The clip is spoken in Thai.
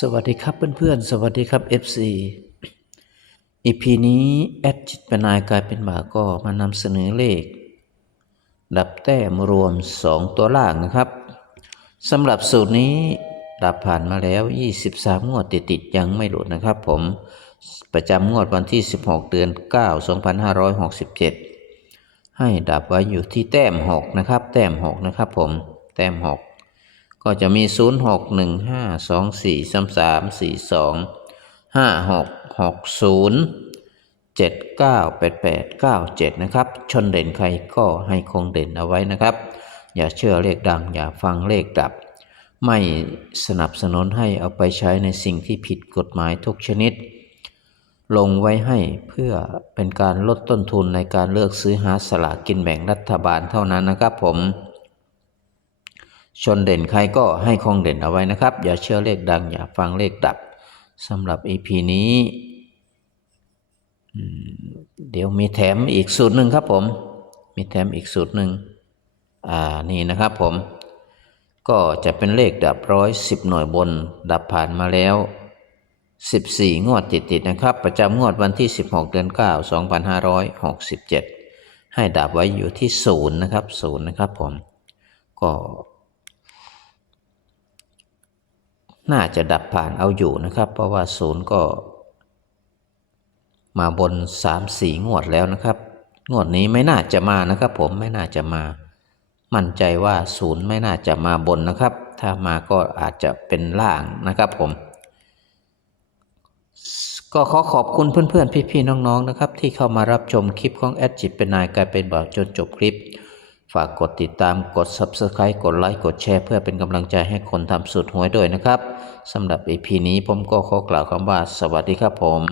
สวัสดีครับเพื่อนๆ สวัสดีครับ FC อีพีนี้แอดจิตเป็นนายกลายเป็นบ่าก็มานำเสนอเลข ดับแต้มรวม 2 ตัวล่างนะครับสำหรับสูตรนี้ดับผ่านมาแล้ว 23 งวดติดๆยังไม่หลุดนะครับผมประจำงวดวันที่ 16 เดือน 9 2567 ให้ดับไว้อยู่ที่แต้ม 6 นะครับ แต้ม 6 นะครับผมแต้ม 6 ก็จะมี 0 6 1 5 2 4 3 3 4 2 5 6 6 0 7 9 8 8 9 7 นะครับ ชนเด่นใครก็ให้คงเด่นเอาไว้นะครับ อย่าเชื่อเลขดัง อย่าฟังเลขดับ ไม่สนับสนุนให้เอาไปใช้ในสิ่งที่ผิดกฎหมายทุกชนิด ลงไว้ให้เพื่อเป็นการลดต้นทุนในการเลือกซื้อหาสลากกินแบ่งรัฐบาลเท่านั้นนะครับผม ชนเด่นใครก็ให้คงเด่นเอาไว้นะครับ อย่าเชื่อเลขดัง อย่าฟังเลขดับสำหรับ EP นี้เดี๋ยวมีแถมอีกสูตรหนึ่งครับผม มีแถมอีกสูตรหนึ่งอ่านี่นะครับผม ก็จะเป็นเลขดับร้อยสิบหน่วยบนดับผ่านมาแล้ว 14 งวดติดๆนะครับ ประจำงวดวันที่ 16 เดือน 9 2567 ให้ดับไว้อยู่ที่ศูนย์นะครับศูนย์นะครับผม ก็ น่าจะดับผ่านเอาอยู่นะครับ เพราะว่าศูนย์ก็ มาบน3-4งวดแล้วนะครับ งวดนี้ไม่น่าจะมานะครับ ผมไม่น่าจะมา มั่นใจว่าศูนย์ไม่น่าจะมาบนนะครับ ถ้ามาก็อาจจะเป็นล่างนะครับผม ก็ขอขอบคุณเพื่อนๆ พี่ๆน้องๆนะครับ ที่เข้ามารับชมคลิปของแอดจิตเป็นนายกลายเป็นบ่าวจนจบคลิป ฝากกดติดตามกด Subscribe กดไลค์กดแชร์เพื่อเป็นกำลังใจให้คนทำสุดหวยด้วยนะครับสำหรับ EP นี้ผมก็ขอกล่าวคำว่าสวัสดีครับผม